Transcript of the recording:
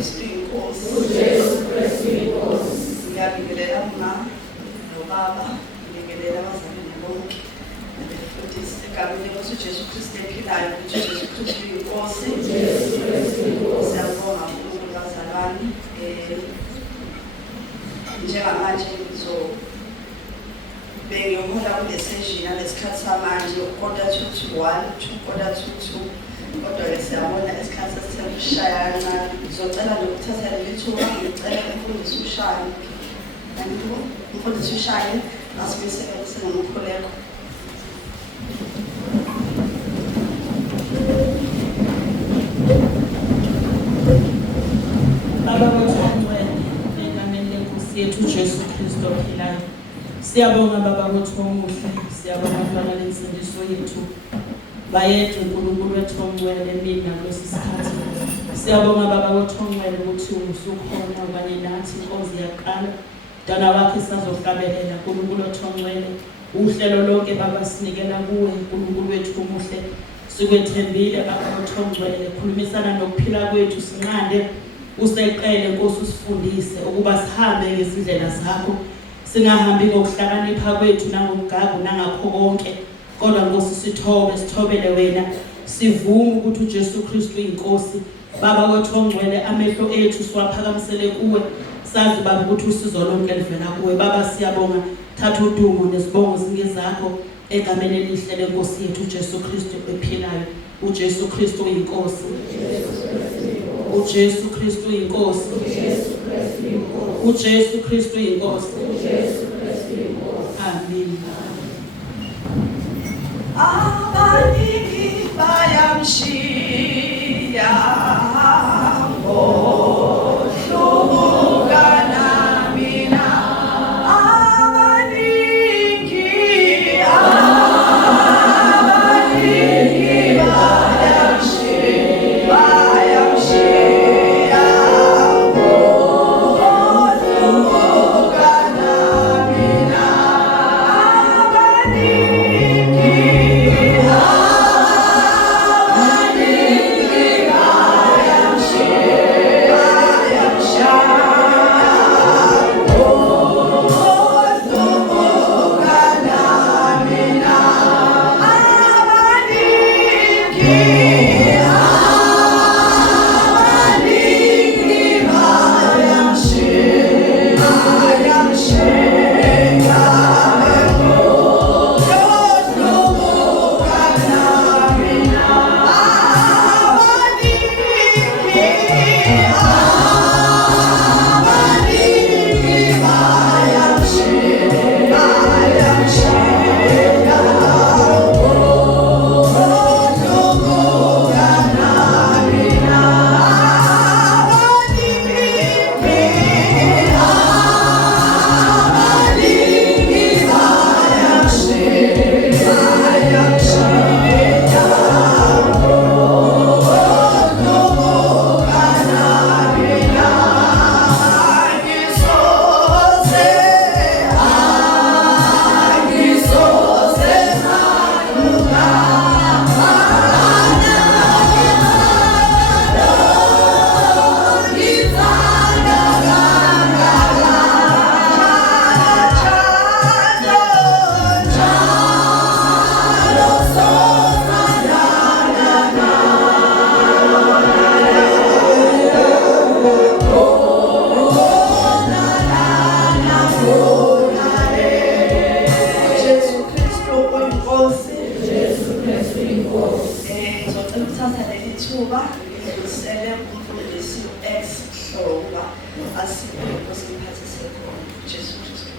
Kristu inkosi. Ngiyabingelela mama nobaba, ngibingelela abazali bonke. Futhi egameni lenkosi uJesu Kristu ephilayo, ukuthi uJesu Kristu inkosi. Siyabonga uNkulunkulu bazalwane. Njengamanje bengiyohola kule session nalesikhathi samanje uqonda 2 to 1, 2 quarter to 2. Kodwa-ke siyabona isikhathi sesikushayana. Ngizocela nokuthatha leli thuba ngicela umfundisi uShane. Umfundisi uShane asimisebenzise nomkhuleko. Baba wethongcwele, egameni lenkosi yethu Jesu Kristu ophilayo. Siyabonga baba wethu omuhle, siyabonga mfana lensindiso yethu. Bayedwa uNkulunkulu wethongcwele mina kulesi sikhathi. Siyabonga baba wethongcwele ukuthi usukhona okanye nathi inkosi yaqala. Dana wakhe sazohlabelela uNkulunkulu wethongcwele. Uhlelo lonke baba sinikela kuwe uNkulunkulu wethu omuhle. Sikwethembile baba wethongcwele, khulumisana nokuphila kwethu sinqande useqele Nkosi usifundise ukuba sihambe ngezindlela zakho. Singahambi ngokuhlakanipha kwethu nangokugagu nangakho konke, kodwa Nkosi sithobele wena. Sivume ukuthi uJesu Kristu inkosi. Baba wethongcwele, amehlo ethu siwaphakamisele kuwe, sazi baba ukuthi usizo lonke livela kuwe. Baba siyabonga, thatha udumo nesibongo singezakho egameni elihle lenkosi yethu uJesu Kristu ephilayo. uJesu Kristu inkosi. uJesu Kristu inkosi. uJesu Kristu inkosi. Amen. Abaningi bayamshiya ngohlukana mina. Abaningi bayamshiya ngohlukana mina. Jesu Kristu.